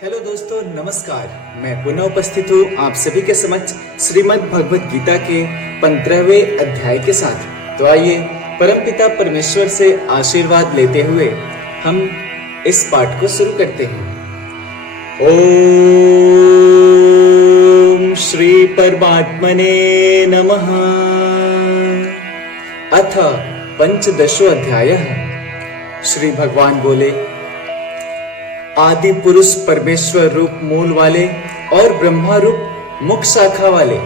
Hello दोस्तों, नमस्कार। मैं पुनः उपस्थित हूँ आप सभी के समक्ष श्रीमद् भगवत गीता के 15वें अध्याय के साथ। तो आइए परमपिता परमेश्वर से आशीर्वाद लेते हुए हम इस पाठ को शुरू करते हैं। ओम श्री परमात्मने नमः। अथ पंचदशो अध्यायः। श्री भगवान बोले, आदि पुरुष परमेश्वर रूप मूल वाले और ब्रह्मा रूप मुख शाखा वाले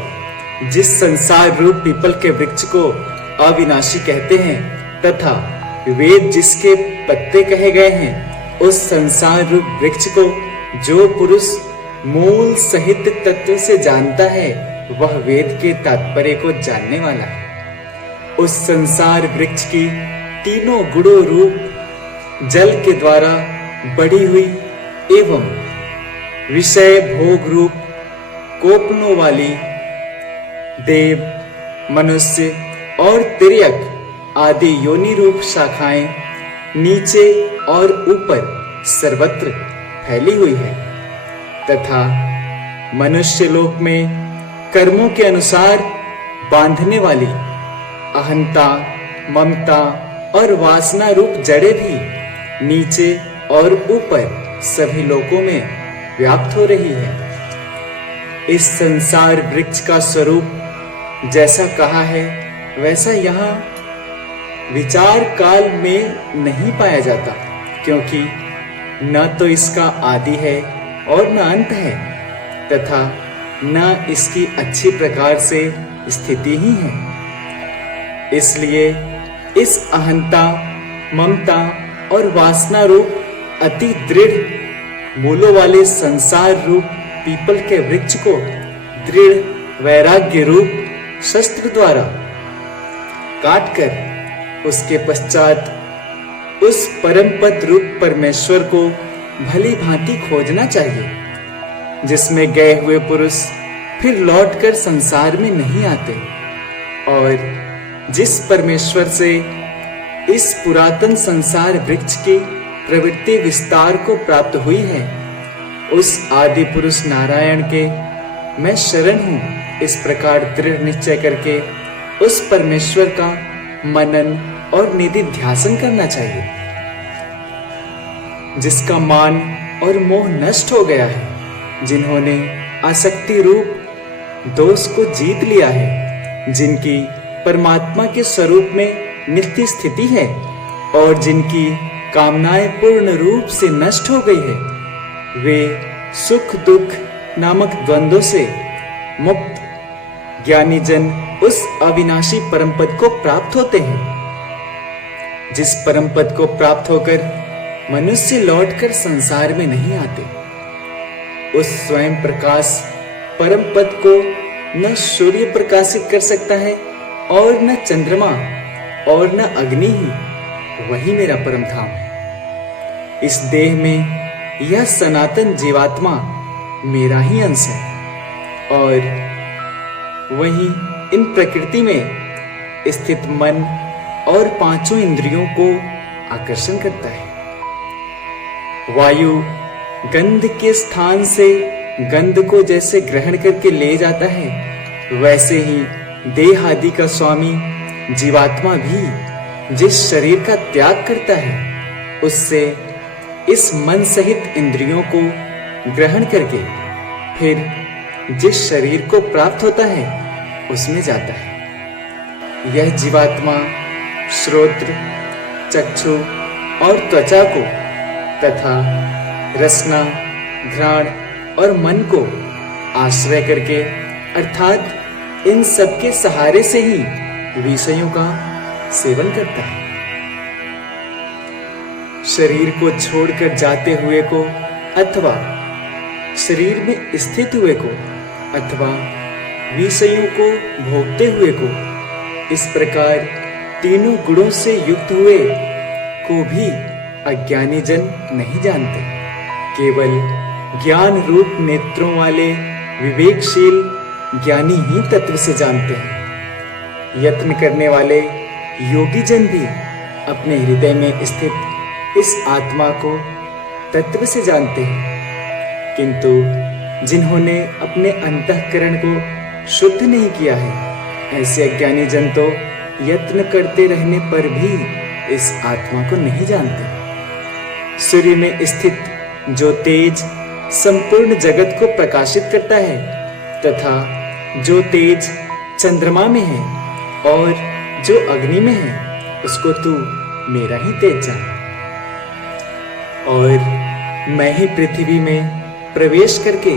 जिस संसार रूप पीपल के वृक्ष को अविनाशी कहते हैं तथा वेद जिसके पत्ते कहे गए हैं, उस संसार रूप वृक्ष को जो पुरुष मूल सहित तत्व से जानता है वह वेद के तात्पर्य को जानने वाला है। उस संसार वृक्ष की तीनों गुणों रूप जल के द्वारा बढ़ी हुई एवं विषय भोग रूप कोपनों वाली देव, मनुष्य और तिर्यक आदि योनि रूप शाखाएं नीचे और ऊपर सर्वत्र फैली हुई है तथा मनुष्य लोक में कर्मों के अनुसार बांधने वाली अहंता, ममता और वासना रूप जड़ें भी नीचे और ऊपर सभी लोकों में व्याप्त हो रही है। इस संसार वृक्ष का स्वरूप जैसा कहा है वैसा यहाँ विचार काल में नहीं पाया जाता, क्योंकि न तो इसका आदि है और न अंत है तथा न इसकी अच्छी प्रकार से स्थिति ही है। इसलिए इस अहंता, ममता और वासना रूप अति दृढ़ मूलों वाले संसार रूप पीपल के वृक्ष को दृढ़ वैराग्य रूप शस्त्र द्वारा काटकर उसके पश्चात उस परम पद रूप परमेश्वर को भली भांति खोजना चाहिए, जिसमें गए हुए पुरुष फिर लौटकर संसार में नहीं आते और जिस परमेश्वर से इस पुरातन संसार वृक्ष की प्रवृत्ति विस्तार को प्राप्त हुई है, उस आदि पुरुष नारायण के मैं शरण हूं, इस प्रकार दृढ़ निश्चय करके उस परमेश्वर का मनन और निधिध्यासन करना चाहिए, जिसका मान और मोह नष्ट हो गया है, जिन्होंने आसक्ति रूप दोष को जीत लिया है, जिनकी परमात्मा के स्वरूप में नित्य स्थिति है और जिनकी कामनाएं पूर्ण रूप से नष्ट हो गई है, वे सुख दुख नामक द्वंद्वों से मुक्त ज्ञानी जन उस अविनाशी परम पद को प्राप्त होते हैं। जिस परम पद को प्राप्त होकर मनुष्य लौटकर संसार में नहीं आते, उस स्वयं प्रकाश परम पद को न सूर्य प्रकाशित कर सकता है और न चंद्रमा और न अग्नि ही, वही मेरा परम धाम है। इस देह में यह सनातन जीवात्मा मेरा ही अंश है और वही इन प्रकृति में स्थित मन और पांचों इंद्रियों को आकर्षण करता है। वायु गंध के स्थान से गंध को जैसे ग्रहण करके ले जाता है, वैसे ही देह आदि का स्वामी जीवात्मा भी जिस शरीर का त्याग करता है, उससे इस मन सहित इंद्रियों को ग्रहण करके फिर जिस शरीर को प्राप्त होता है उसमें जाता है। यह जीवात्मा श्रोत्र, चक्षु और त्वचा को तथा रसना, घ्राण और मन को आश्रय करके अर्थात इन सब के सहारे से ही विषयों का सेवन करता है। शरीर को छोड़कर जाते हुए को अथवा शरीर में स्थित हुए को अथवा विषयों को भोगते हुए को, इस प्रकार तीनों गुणों से युक्त हुए को भी अज्ञानी जन नहीं जानते। केवल ज्ञान रूप नेत्रों वाले विवेकशील ज्ञानी ही तत्व से जानते हैं। यत्न करने वाले योगी जन भी अपने हृदय में स्थित इस आत्मा को तत्व से जानते हैं। किंतु जिन्होंने अपने अंतःकरण को शुद्ध नहीं किया है, ऐसे अज्ञानी जन तो यत्न करते रहने पर भी इस आत्मा को नहीं जानते। सूर्य में स्थित जो तेज संपूर्ण जगत को प्रकाशित करता है, तथा जो तेज चंद्रमा में है और जो अग्नि में है, उसको तू मेरा ही तेज जान। और मैं ही पृथ्वी में प्रवेश करके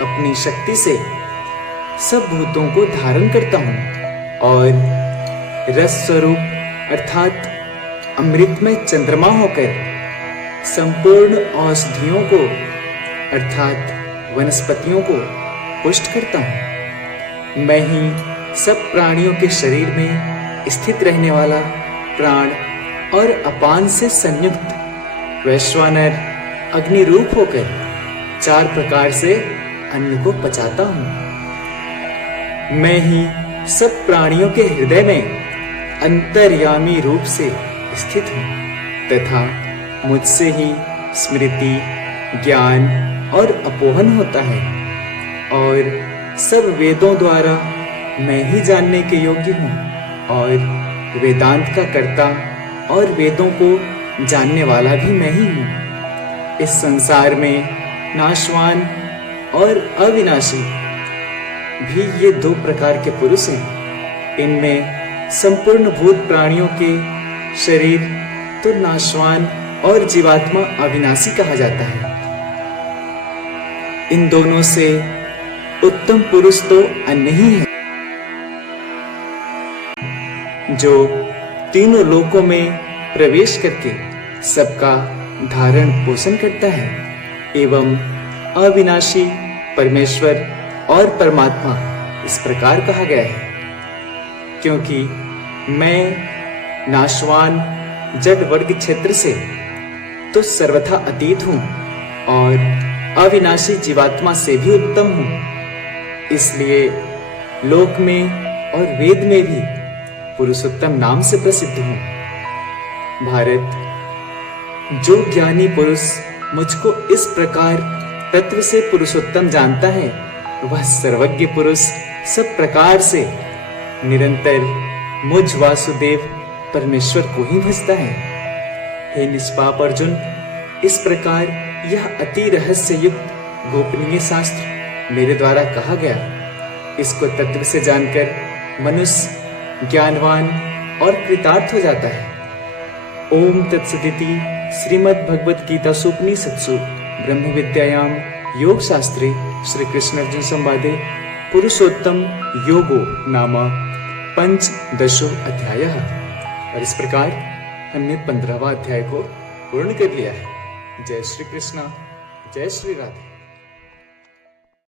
अपनी शक्ति से सब भूतों को धारण करता हूं और रस स्वरूप अर्थात अमृतमय चंद्रमा होकर संपूर्ण औषधियों को अर्थात वनस्पतियों को पुष्ट करता हूं। मैं ही सब प्राणियों के शरीर में स्थित रहने वाला प्राण और अपान से संयुक्त वैश्वानर अग्नि रूप होकर 4 प्रकार से अन्न को पचाता हूं। मैं ही सब प्राणियों के हृदय में अंतर्यामी रूप से स्थित हूं तथा मुझसे ही स्मृति, ज्ञान और अपोहन होता है और सब वेदों द्वारा मैं ही जानने के योग्य हूं और वेदांत का कर्ता और वेदों को जानने वाला भी मैं ही हूं। इस संसार में नाशवान और अविनाशी भी ये 2 प्रकार के पुरुष हैं। इनमें संपूर्ण भूत प्राणियों के शरीर तो नाशवान और जीवात्मा अविनाशी कहा जाता है। इन दोनों से उत्तम पुरुष तो अन्य ही है, जो तीनों लोकों में प्रवेश करके सबका धारण पोषण करता है एवं अविनाशी परमेश्वर और परमात्मा इस प्रकार कहा गया है, क्योंकि मैं नाशवान जड़ वर्ग क्षेत्र से तो सर्वथा अतीत हूं और अविनाशी जीवात्मा से भी उत्तम हूं। इसलिए लोक में और वेद में भी पुरुषोत्तम नाम से प्रसिद्ध हूं। भारत, जो ज्ञानी पुरुष मुझको इस प्रकार तत्व से पुरुषोत्तम जानता है, वह सर्वज्ञ पुरुष सब प्रकार से निरंतर मुझ वासुदेव परमेश्वर को ही भजता है। हे निष्पाप अर्जुन, इस प्रकार यह अति रहस्य युक्त गोपनीय शास्त्र मेरे द्वारा कहा गया। इसको तत्व से जानकर मनुष्य ज्ञानवान और कृतार्थ हो जाता है। ओम तत्सदिति श्रीमद् भगवत गीता उपनिषत्सु ब्रह्म विद्यायाम योग शास्त्रे श्री कृष्ण अर्जुन संवादे पुरुषोत्तम योगो नाम 15 अध्यायः। और इस प्रकार हमने 15वां अध्याय को पूर्ण कर लिया है। जय श्री कृष्ण, जय श्री राधे।